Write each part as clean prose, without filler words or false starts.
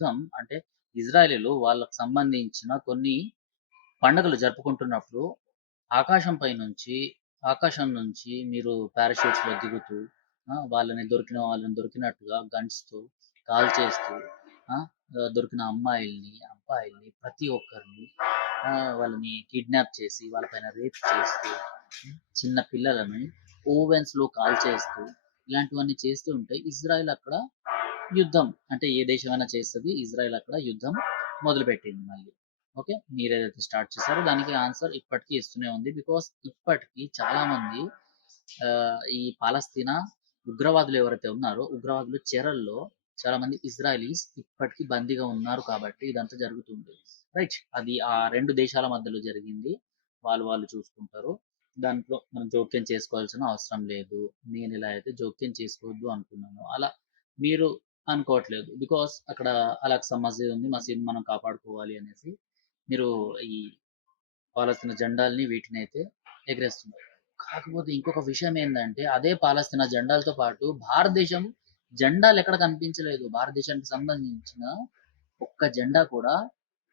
యుద్ధం అంటే ఇజ్రాయేలీలు వాళ్ళకి సంబంధించిన కొన్ని పండుగలు జరుపుకుంటున్నప్పుడు ఆకాశం నుంచి మీరు పారాషూట్స్‌లో దిగుతూ వాళ్ళని దొరికినట్టుగా గన్స్‌తో కాల్చేస్తూ ఆ! దొరికిన అమ్మాయిల్ని, అబ్బాయిల్ని ప్రతి ఒక్కరిని వాళ్ళని కిడ్నాప్ చేసి వాళ్ళపైన రేప్ చేస్తూ, చిన్న పిల్లలని ఓవెన్స్‌లో కాల్చేస్తూ ఇలాంటివన్నీ చేస్తూ ఉంటే ఇజ్రాయెల్ అక్కడ యుద్ధం అంటే ఏ దేశమైనా చేస్తది. ఇజ్రాయెల్ అక్కడ యుద్ధం మొదలుపెట్టింది మళ్ళీ. ఓకే. మీరేదైతే స్టార్ట్ చేసారో దానికి ఆన్సర్ ఇప్పటికి ఇస్తూనే ఉంది. బికాజ్ ఇప్పటికి చాలామంది ఈ పాలస్తీనా ఉగ్రవాదులు ఎవరైతే ఉన్నారో ఉగ్రవాదులు చెరల్లో చాలామంది ఇజ్రాయలీస్ ఇప్పటికి బందీగా ఉన్నారు కాబట్టి ఇదంతా జరుగుతుంది. రైట్. అది ఆ 2 దేశాల మధ్యలో జరిగింది. వాళ్ళు చూసుకుంటారు. దాంట్లో మనం జోక్యం చేసుకోవాల్సిన అవసరం లేదు. నేనెలా అయితే జోక్యం చేసుకోవద్దు అనుకున్నానో అలా మీరు అనుకోవట్లేదు. బికాజ్ అక్కడ అల్-అక్సా మసీద్ ఉంది. మసీద్‌ని మనం కాపాడుకోవాలి అనేసి మీరు ఈ పాలస్తీనా జెండాల్ని వీటినైతే ఎగరేస్తున్నారు. కాకపోతే ఇంకొక విషయం ఏందంటే అదే పాలస్తీనా జెండాలతో పాటు భారతదేశం జెండాలెక్కడ కనిపించలేదు. భారతదేశానికి సంబంధించిన ఒక్క జెండా కూడా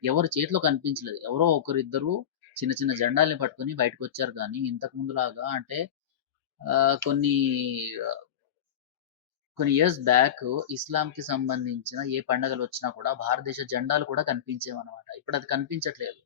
ఎవరి చేతిలో కనిపించలేదు. ఎవరో ఒకరిద్దరు చిన్న చిన్న జెండాల్ని పట్టుకొని బయటకొచ్చారు గానీ ఇంతకు ముందులాగా అంటే ఆహ్, కొన్ని కొన్ని ఇయర్స్ బ్యాక్ ఇస్లాంకి సంబంధించిన ఏ పండగలొచ్చినా కూడా భారతదేశ జెండాలు కూడా కనిపించేవన్నమాట. ఇప్పుడది కనిపించట్లేదు.